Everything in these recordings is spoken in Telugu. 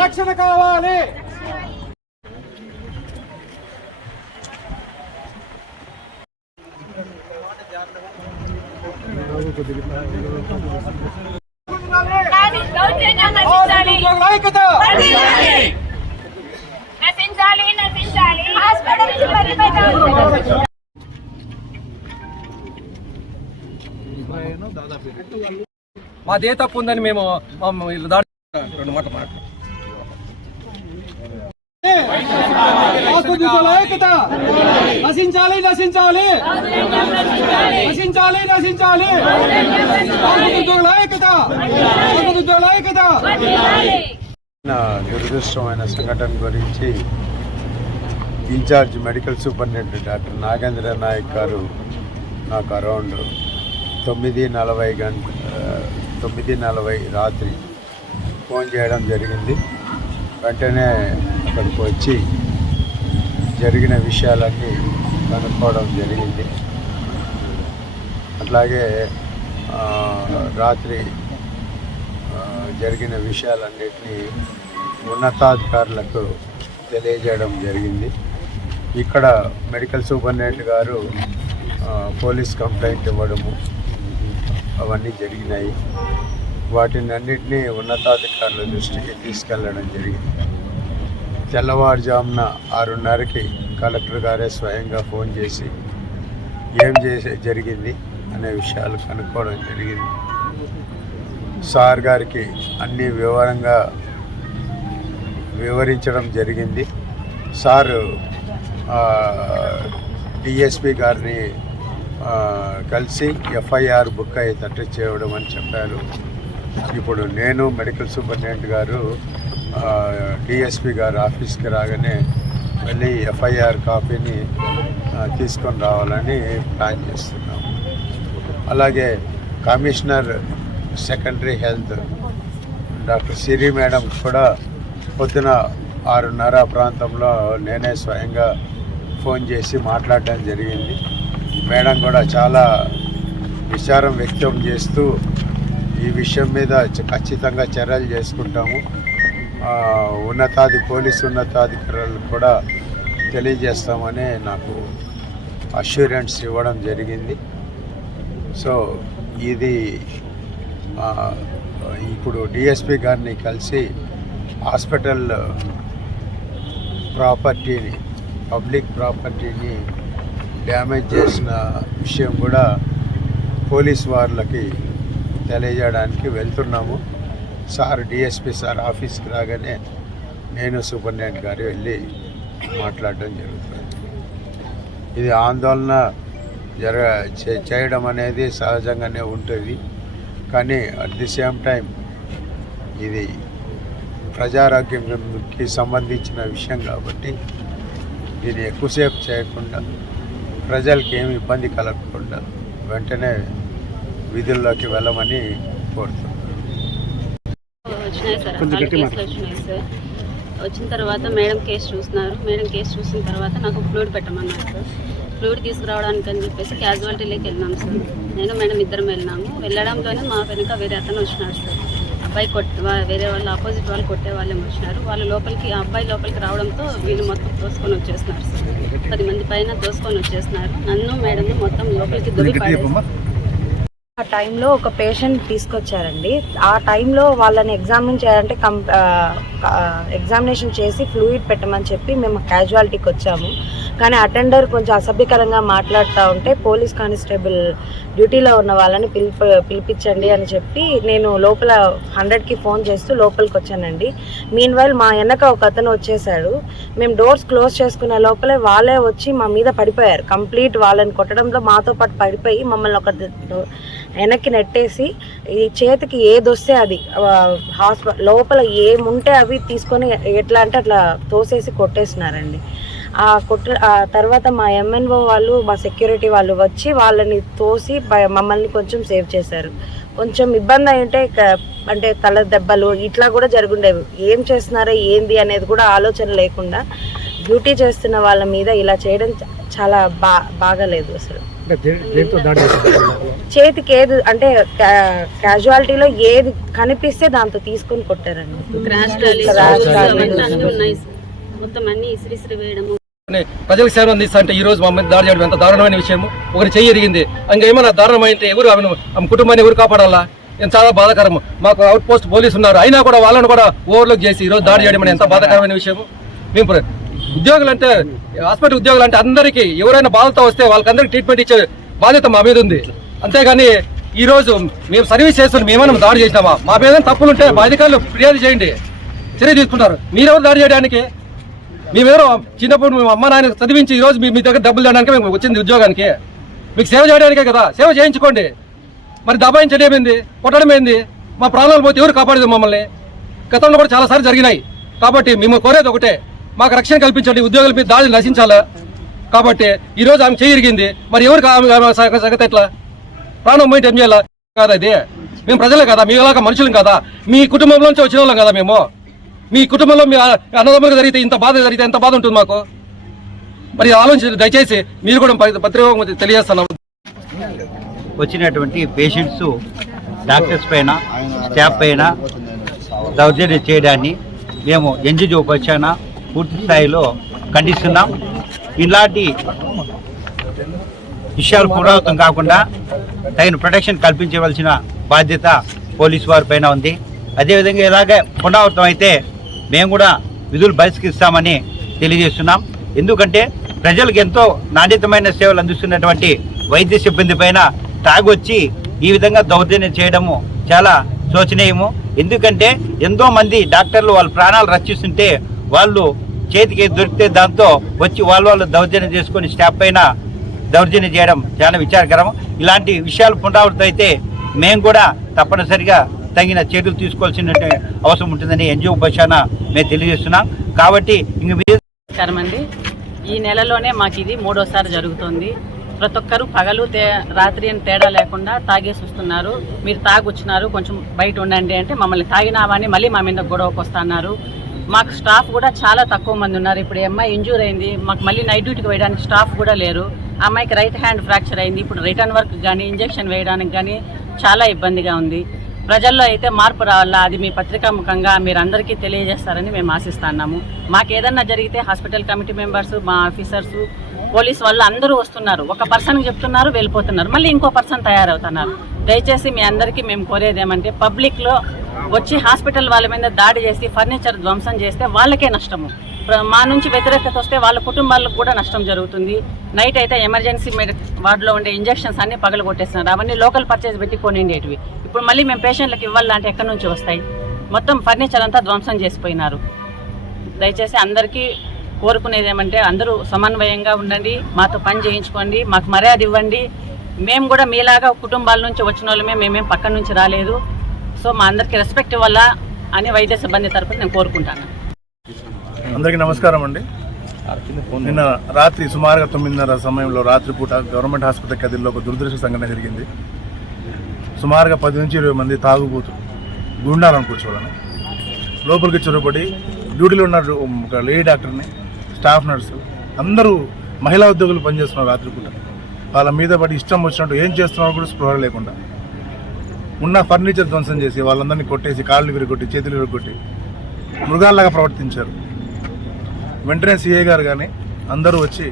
రక్షణ కావాలి. మాదే తప్పు ఉందని మేము రెండు మాటలు మాట్లాడుతున్నాం. నశించాలి నశించాలి నశించాలి నశించాలి దురదృష్టమైన సంఘటన గురించి incharge medical superintendent doctor Nagendra Naik గారు నాకు అరౌండ్ 9:40 రాత్రి ఫోన్ చేయడం జరిగింది. వెంటనే అక్కడికి వచ్చి జరిగిన విషయాలన్నీ కనుక్కోవడం జరిగింది. అట్లాగే రాత్రి జరిగిన విషయాలన్నింటినీ ఉన్నతాధికారులకు తెలియజేయడం జరిగింది. ఇక్కడ మెడికల్ సూపరింటెండెంట్ గారు పోలీస్ కంప్లైంట్ ఇవ్వడము అవన్నీ జరిగినాయి. వాటిని అన్నింటినీ ఉన్నతాధికారుల దృష్టికి తీసుకెళ్లడం జరిగింది. తెల్లవారుజామున 6:30కి కలెక్టర్ గారే స్వయంగా ఫోన్ చేసి ఏం జరిగింది అనే విషయాలు కనుక్కోవడం జరిగింది. సార్ గారికి అన్ని వివరంగా వివరించడం జరిగింది. సారు డిఎస్పి గారిని కలిసి ఎఫ్ఐఆర్ బుక్ అయ్యేటట్టు చేయడం అని చెప్పారు. ఇప్పుడు నేను మెడికల్ సూపరింటెండెంట్ గారు డిఎస్పి గారు ఆఫీస్కి రాగానే వెళ్ళి ఎఫ్ఐఆర్ కాపీని తీసుకొని రావాలని ప్లాన్ చేస్తున్నాం. అలాగే కమిషనర్ సెకండరీ హెల్త్ డాక్టర్ సిరి మేడం కూడా పొద్దున 6:30 ప్రాంతంలో నేనే స్వయంగా ఫోన్ చేసి మాట్లాడడం జరిగింది. మేడం కూడా చాలా విచారం వ్యక్తం చేస్తూ ఈ విషయం మీద ఖచ్చితంగా చర్యలు చేసుకుంటాము, పోలీసు ఉన్నతాధికారులకు కూడా తెలియజేస్తామని నాకు అష్యూరెన్స్ ఇవ్వడం జరిగింది. సో ఇది ఇప్పుడు డిఎస్పి గారిని కలిసి హాస్పిటల్ ప్రాపర్టీని, పబ్లిక్ ప్రాపర్టీని డ్యామేజ్ చేసిన విషయం కూడా పోలీస్ వాళ్ళకి తెలియజేయడానికి వెళ్తున్నాము. సార్ డిఎస్పి సార్ ఆఫీస్కి రాగానే నేను సూపరింటెండెంట్ గారు వెళ్ళి మాట్లాడడం జరుగుతుంది. ఇది ఆందోళన చేయడం అనేది సహజంగానే ఉంటుంది, కానీ అట్ ది సేమ్ టైం ఇది ప్రజారోగ్యంకి సంబంధించిన విషయం కాబట్టి దీన్ని ఎక్కువసేపు చేయకుండా ప్రజలకి ఏమి ఇబ్బంది కలగకుండా వెంటనే విధుల్లోకి వెళ్ళమని కోరుతున్నాను. వచ్చినాయి సార్, కేసులు వచ్చినాయి సార్. వచ్చిన తర్వాత మేడం కేసు చూస్తున్నారు. మేడం కేసు చూసిన తర్వాత నాకు ఫ్లూయిడ్ పెట్టమన్నారు సార్. ఫ్లూయిడ్ తీసుకురావడానికి అని చెప్పేసి క్యాజువాలిటీలోకి వెళ్ళినాం సార్. నేను మేడం ఇద్దరం వెళ్ళినాము. వెళ్ళడంలోనే మా వెనుక వేరే అతను వచ్చినాడు సార్. అబ్బాయి వేరే వాళ్ళు ఆపోజిట్ వాళ్ళు కొట్టే వాళ్ళేమో వచ్చినారు. వాళ్ళు లోపలికి అబ్బాయి లోపలికి రావడంతో వీళ్ళు మొత్తం తోసుకొని వచ్చేస్తున్నారు సార్. 10 మంది పైన తోసుకొని వచ్చేస్తున్నారు. నన్ను మేడం మొత్తం లోపలికి దొరికిపోయారు. ఆ టైంలో ఒక పేషెంట్ తీసుకొచ్చారండి. ఆ టైంలో వాళ్ళని ఎగ్జామిన్ చేయాలంటే ఎగ్జామినేషన్ చేసి ఫ్లూయిడ్ పెట్టమని చెప్పి మేము క్యాజువాలిటీకి వచ్చాము. కానీ అటెండర్ కొంచెం అసభ్యకరంగా మాట్లాడుతూ ఉంటే పోలీస్ కానిస్టేబుల్ డ్యూటీలో ఉన్న వాళ్ళని పిలిపించండి అని చెప్పి నేను లోపల 100కి ఫోన్ చేస్తూ లోపలికి వచ్చానండి. మీన్వైల్ మా వెనక ఒక అతను వచ్చేసాడు. మేము డోర్స్ క్లోజ్ చేసుకునే లోపలే వాళ్ళే వచ్చి మా మీద పడిపోయారు. కంప్లీట్ వాళ్ళని కొట్టడంలో మాతో పాటు పడిపోయి మమ్మల్ని ఒక వెనక్కి నెట్టేసి ఈ చేతికి ఏది వస్తే అది లోపల ఏముంటే అవి తీసుకొని ఎట్లా అంటే అట్లా తోసేసి కొట్టేసినారండి. ఆ తర్వాత మా ఎంఎన్ఓ వాళ్ళు, మా సెక్యూరిటీ వాళ్ళు వచ్చి వాళ్ళని తోసి మమ్మల్ని కొంచెం సేవ్ చేశారు. కొంచెం ఇబ్బంది అంటే తల దెబ్బలు ఇట్లా కూడా జరుగుండేవి. ఏం చేస్తున్నారో ఏంది అనేది కూడా ఆలోచన లేకుండా డ్యూటీ చేస్తున్న వాళ్ళ మీద ఇలా చేయడం చాలా బాగాలేదు అసలు. చేతికి ఏది అంటే క్యాజువాలిటీలో ఏది కనిపిస్తే దాంతో తీసుకొని కొట్టారండి. క్రాష్ అన్నీ ఉన్నాయి సార్. మొత్తం అన్ని ఇసిరిసిరి వేయడము. ప్రజలకు సేవ అందిస్తా అంటే ఈ రోజు మా మీద దాడి చేయడం ఎంత దారుణమైన విషయం. ఒకరి చెయ్యి ఎరిగింది, ఇంకా ఏమైనా దారుణమైతే ఎవరు ఆమె కుటుంబాన్ని ఎవరు కాపాడాలా? ఎంత చాలా బాధాకరం. మాకు అవుట్ పోస్ట్ పోలీసు ఉన్నారు, అయినా కూడా వాళ్ళని కూడా ఓవర్లోకి చేసి ఈరోజు దాడి చేయడం ఎంత బాధాకరమైన విషయం. మేము ఉద్యోగులు అంటే హాస్పిటల్ ఉద్యోగులు అంటే అందరికీ ఎవరైనా బాధతో వస్తే వాళ్ళకందరికీ ట్రీట్మెంట్ ఇచ్చే బాధ్యత మా మీద ఉంది. అంతేగాని ఈ రోజు మేము సర్వీస్ చేస్తున్నాం, మేమైనా దాడి చేసినామా? మా మీద తప్పులుంటే మా అధికారులు ఫిర్యాదు చేయండి, చర్య తీసుకుంటారు. మీరెవరు దాడి చేయడానికి? మేమెవరో చిన్నప్పుడు మేము అమ్మ నాయన చదివించి ఈరోజు మీ దగ్గర డబ్బులు చేయడానికి మేము వచ్చింది ఉద్యోగానికి. మీకు సేవ చేయడానికే కదా, సేవ చేయించుకోండి. మరి దబాయించడం ఏంది, కొట్టడం ఏంది? మా ప్రాణాలు పోతే ఎవరు కాపాడేది మమ్మల్ని? గతంలో కూడా చాలాసార్లు జరిగినాయి. కాబట్టి మేము కోరేది ఒకటే, మాకు రక్షణ కల్పించండి. ఉద్యోగుల మీద దాడులు నశించాలా? కాబట్టి ఈరోజు ఆమె చేయరిగింది, మరి ఎవరికి సంగతి ఎట్లా? ప్రాణం పోయింటే ఏం చేయాలా? కాదా ఇది? మేము ప్రజలే కదా, మీలాగా మనుషులం కదా, మీ కుటుంబంలోంచి వచ్చిన వాళ్ళం కదా మేము. మీ కుటుంబంలో మీ అన్నదమ్ములుగా జరిగితే ఇంత బాధ జరిగితే ఎంత బాధ ఉంటుంది మాకు? మరి ఆలోచించి దయచేసి మీరు కూడా పత్రిక తెలియజేస్తున్నాం. వచ్చినటువంటి పేషెంట్స్ డాక్టర్స్ పైన స్టాఫ్ పైన దౌర్జన్యం చేయడాన్ని మేము ఎన్జిఓ పక్షాన పూర్తి స్థాయిలో ఖండిస్తున్నాం. ఇలాంటి విషయాలు పునరావృతం కాకుండా తగిన ప్రొటెక్షన్ కల్పించవలసిన బాధ్యత పోలీసు వారి పైన ఉంది. అదేవిధంగా ఇలాగే పునరావృతం అయితే మేము కూడా విధులు బహిష్కరిస్తామని తెలియజేస్తున్నాం. ఎందుకంటే ప్రజలకు ఎంతో నాణ్యతమైన సేవలు అందిస్తున్నటువంటి వైద్య సిబ్బంది పైన తాగొచ్చి ఈ విధంగా దౌర్జన్యం చేయడము చాలా శోచనీయము. ఎందుకంటే ఎంతో మంది డాక్టర్లు వాళ్ళ ప్రాణాలు రక్షిస్తుంటే వాళ్ళు చేతికి దొరికితే దాంతో వచ్చి వాళ్ళు దౌర్జన్యం చేసుకొని స్టాఫ్ పైన దౌర్జన్యం చేయడం చాలా విచారకరం. ఇలాంటి విషయాలు పునరావృతం అయితే మేము కూడా తప్పనిసరిగా తగిన చర్యలు తీసుకోవాల్సిన అవసరం ఉంటుందని ఎన్జిఓ పక్షాన మేము తెలియజేస్తున్నాం. కాబట్టి అండి, ఈ నెలలోనే మాకు ఇది 3వసారి జరుగుతుంది. ప్రతి ఒక్కరు పగలు రాత్రి అని తేడా లేకుండా తాగేసి వస్తున్నారు. మీరు తాగొచ్చినారు, కొంచెం బయట ఉండండి అంటే మమ్మల్ని తాగినామని మళ్ళీ మా మీద గొడవకు వస్తున్నారు. మాకు స్టాఫ్ కూడా చాలా తక్కువ మంది ఉన్నారు. ఇప్పుడు అమ్మాయి ఇంజూర్ అయింది, మాకు మళ్ళీ నైట్ డ్యూటీకి వేయడానికి స్టాఫ్ కూడా లేరు. అమ్మాయికి రైట్ హ్యాండ్ ఫ్రాక్చర్ అయింది. ఇప్పుడు రిటర్న్ వర్క్ కానీ ఇంజెక్షన్ వేయడానికి కానీ చాలా ఇబ్బందిగా ఉంది. ప్రజల్లో అయితే మార్పు రావాలా, అది మీ పత్రికా ముఖంగా మీరు అందరికీ తెలియజేస్తారని మేము ఆశిస్తున్నాము. మాకు ఏదన్నా జరిగితే హాస్పిటల్ కమిటీ మెంబర్స్, మా ఆఫీసర్స్, పోలీస్ వాళ్ళు అందరూ వస్తున్నారు. ఒక పర్సన్కి చెప్తున్నారు, వెళ్ళిపోతున్నారు, మళ్ళీ ఇంకో పర్సన్ తయారవుతున్నారు. దయచేసి మీ అందరికీ మేము కోరేది ఏమంటే, పబ్లిక్లో వచ్చి హాస్పిటల్ వాళ్ళ మీద దాడి చేసి ఫర్నిచర్ ధ్వంసం చేస్తే వాళ్ళకే నష్టము. మా నుంచి వ్యతిరేకత వస్తే వాళ్ళ కుటుంబాలకు కూడా నష్టం జరుగుతుంది. నైట్ అయితే ఎమర్జెన్సీ వార్డులో ఉండే ఇంజెక్షన్స్ అన్ని పగలు కొట్టేస్తున్నారు. అవన్నీ లోకల్ పర్చేజ్ పెట్టి కొనిండేటివి. ఇప్పుడు మళ్ళీ మేము పేషెంట్లకు ఇవ్వాలంటే ఎక్కడి నుంచి వస్తాయి? మొత్తం ఫర్నిచర్ అంతా ధ్వంసం చేసిపోయినారు. దయచేసి అందరికీ కోరుకునేది ఏమంటే, అందరూ సమన్వయంగా ఉండండి, మాతో పని చేయించుకోండి, మాకు మర్యాద ఇవ్వండి. మేము కూడా మీలాగా కుటుంబాల నుంచి వచ్చిన వాళ్ళమే, మేమేం పక్కన నుంచి రాలేదు. సో మా అందరికీ రెస్పెక్ట్ ఇవ్వాలా అని వైద్య సిబ్బంది తరపున నేను కోరుకుంటాను. అందరికీ నమస్కారం అండి. నిన్న రాత్రి సుమారుగా 9:30 సమయంలో రాత్రిపూట గవర్నమెంట్ హాస్పిటల్ కదిలో ఒక దురదృష్ట సంఘటన జరిగింది. సుమారుగా 10 నుంచి 20 మంది తాగుబోతులు గుండాలను కూర్చోవాలని లోపలికి చొరబడి డ్యూటీలో ఉన్న ఒక లేడీ డాక్టర్ని, స్టాఫ్ నర్సు, అందరూ మహిళా ఉద్యోగులు పనిచేస్తున్నారు. రాత్రిపూట వాళ్ళ మీద పడి ఇష్టం వచ్చినట్టు ఏం చేస్తున్నారో కూడా స్పృహ లేకుండా ఉన్న ఫర్నిచర్ ధ్వంసం చేసి వాళ్ళందరినీ కొట్టేసి కాళ్ళు విరగొట్టి చేతులు విరగొట్టి మృగాల్లాగా ప్రవర్తించారు. వెంటనే సిఐ గారు కానీ అందరూ వచ్చి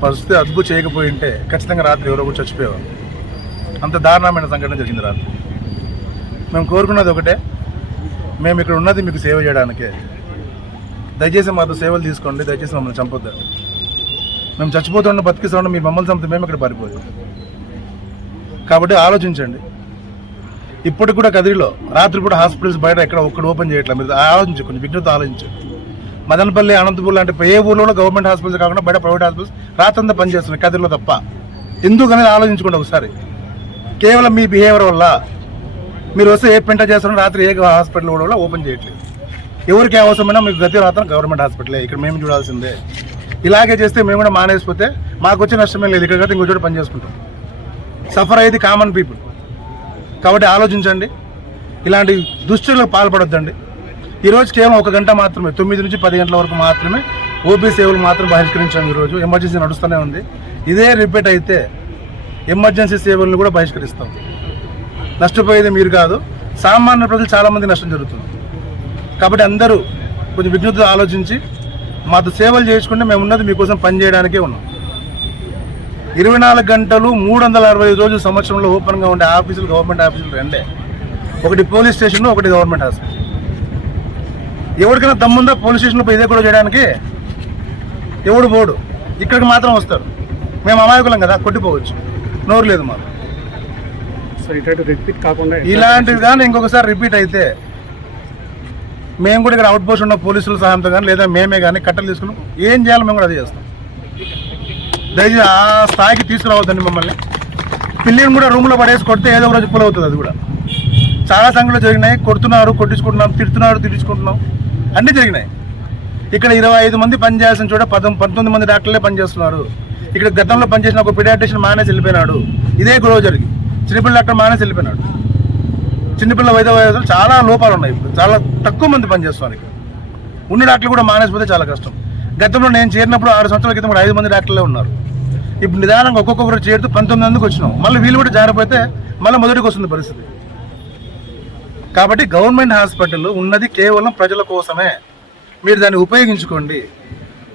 ఫస్ట్ అదుపు చేయకపోయి ఉంటే ఖచ్చితంగా రాత్రి ఎవరో కూడా చచ్చిపోయేవారు. అంత దారుణమైన సంఘటన జరిగింది రాత్రి. మేము కోరుకున్నది ఒకటే, మేము ఇక్కడ ఉన్నది మీకు సేవ చేయడానికే. దయచేసి మాతో సేవలు తీసుకోండి, దయచేసి మమ్మల్ని చంపొద్దండి. మేము చచ్చిపోతుండ బతికిస్తుండ మీరు మమ్మల్ని చంపితే మేము ఇక్కడ పారిపోయాం. కాబట్టి ఆలోచించండి. ఇప్పటికి కూడా కదిరిలో రాత్రిపూట హాస్పిటల్స్ బయట ఎక్కడ ఒక్కడు ఓపెన్ చేయట్లేదు. మీరు ఆలోచించండి, కొంచెం విఘ్నత ఆలోచించండి. మదనపల్లి, అనంతపూర్ లాంటి ఏ ఊళ్ళో గవర్నమెంట్ హాస్పిటల్స్ కాకుండా బయట ప్రైవేట్ హాస్పిటల్స్ రాత్రంతా పనిచేస్తున్నాయి, కదిరిలో తప్ప. ఎందుకనేది ఆలోచించుకోండి ఒకసారి. కేవలం మీ బిహేవియర్ వల్ల మీరు వస్తే ఏ పెంట చేస్తున్నా రాత్రి ఏ హాస్పిటల్ కూడా ఓపెన్ చేయట్లేదు. ఎవరికి అవసరమైనా మీకు గతి రాత్రం గవర్నమెంట్ హాస్పిటలే, ఇక్కడ మేము చూడాల్సిందే. ఇలాగే చేస్తే మేము కూడా మానేసిపోతే మాకు వచ్చే నష్టమే లేదు. ఇక్కడ ఇంకో చోట పని చేసుకుంటాం. సఫర్ అయ్యేది కామన్ పీపుల్. కాబట్టి ఆలోచించండి, ఇలాంటి దుశ్చర్యలకు పాల్పడొద్దండి. ఈరోజు కేవలం 1 గంట మాత్రమే, 9 నుంచి 10 గంటల వరకు మాత్రమే ఓపీ సేవలు మాత్రం బహిష్కరించాము. ఈరోజు ఎమర్జెన్సీ నడుస్తూనే ఉంది. ఇదే రిపీట్ అయితే ఎమర్జెన్సీ సేవలను కూడా బహిష్కరిస్తాం. నష్టపోయేది మీరు కాదు, సామాన్య ప్రజలు చాలామంది నష్టం జరుగుతుంది. కాబట్టి అందరూ కొంచెం విజ్ఞతతో ఆలోచించి మాతో సేవలు చేసుకుంటే మేము ఉన్నది మీకోసం పనిచేయడానికే ఉన్నాం. 24 గంటలు 365 రోజులు సంవత్సరంలో ఓపెన్గా ఉండే ఆఫీసులు గవర్నమెంట్ ఆఫీసులు రెండే, ఒకటి పోలీస్ స్టేషన్, ఒకటి గవర్నమెంట్ హాస్పిటల్. ఎవరికైనా దమ్ముందా పోలీస్ స్టేషన్లో ఇదే కూడా చేయడానికి? ఎవడు పోడు, ఇక్కడికి మాత్రం వస్తారు. మేము అమాయకులం కదా, కొట్టిపోవచ్చు, నోరు లేదు మాకు. ఇలాంటివి కానీ ఇంకొకసారి రిపీట్ అయితే మేము కూడా ఇక్కడ అవుట్ పోస్ట్ ఉన్న పోలీసుల సహాయంతో కానీ లేదా మేమే కానీ కట్టలు తీసుకున్నాం ఏం చేయాలో మేము కూడా అది చేస్తాం. దయచేసి ఆ స్థాయికి తీసుకురావద్దండి మమ్మల్ని. పిల్లిని కూడా రూమ్లో పడేసి కొడితే ఏదో ఒక రోజు పుల్ అవుతుంది. అది కూడా చాలా సంఘటనలు జరిగినాయి. కొడుతున్నారు, కొట్టించుకుంటున్నాం, తిడుతున్నారు, తిట్టించుకుంటున్నాం, అన్నీ జరిగినాయి. ఇక్కడ 25 మంది పనిచేయాల్సిన చోట 19 మంది డాక్టర్లే పనిచేస్తున్నారు. ఇక్కడ గతంలో పనిచేసిన ఒక పిడియాట్రిషియన్ మానేసి వెళ్ళిపోయినాడు. ఇదే గొడవ జరిగి చిన్నపిల్ల డాక్టర్ మానేసి వెళ్ళిపోయినాడు. చిన్నపిల్ల వైద్యులు చాలా లోపాలు ఉన్నాయి. ఇప్పుడు చాలా తక్కువ మంది పనిచేస్తున్నారు. ఇక్కడ ఉన్న డాక్టర్లు కూడా మానేసిపోతే చాలా కష్టం. గతంలో నేను చేరినప్పుడు 6 సంవత్సరాల క్రితం కూడా 5 మంది డాక్టర్లే ఉన్నారు. ఇప్పుడు నిదానంగా ఒక్కొక్కరు చేరుతూ 19 మందికి వచ్చినాం. మళ్ళీ వీళ్ళు కూడా జారిపోతే మళ్ళీ మొదటికి వస్తుంది పరిస్థితి. కాబట్టి గవర్నమెంట్ హాస్పిటల్ ఉన్నది కేవలం ప్రజల కోసమే. మీరు దాన్ని ఉపయోగించుకోండి.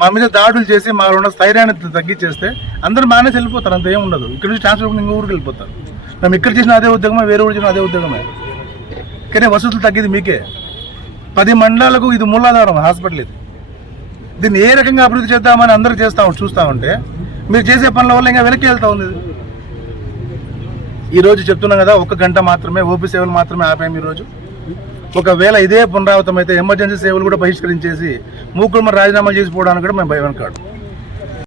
మా మీద దాడులు చేసి మా ఉన్న స్థైర్యాన్ని తగ్గించేస్తే అందరూ మానేసి వెళ్ళిపోతారు. అంత ఏం ఉండదు. ఇక్కడ నుంచి ట్రాన్స్ఫర్ ఇంకో ఊరికి వెళ్ళిపోతారు. మేము ఇక్కడ చేసిన అదే ఉద్యోగమే, వేరే ఊరు చేసిన అదే ఉద్యోగమే. కానీ వసతులు తగ్గేది మీకే. 10 మండలాలకు ఇది మూలాధారం హాస్పిటల్. ఇది దీన్ని ఏ రకంగా అభివృద్ధి చేద్దామని అందరూ చూస్తూ ఉంటే మీరు చేసే పనుల వల్ల ఇంకా వెనక్కి వెళ్తా ఉంది. ఈరోజు చెప్తున్నాం కదా, 1 గంట మాత్రమే ఓపీ సేవలు మాత్రమే ఆపాము ఈరోజు. ఒకవేళ ఇదే పునరావృతం అయితే ఎమర్జెన్సీ సేవలు కూడా బహిష్కరించేసి మూకుడు రాజీనామాలు చేసిపోవడానికి కూడా మేము భయం కాదు.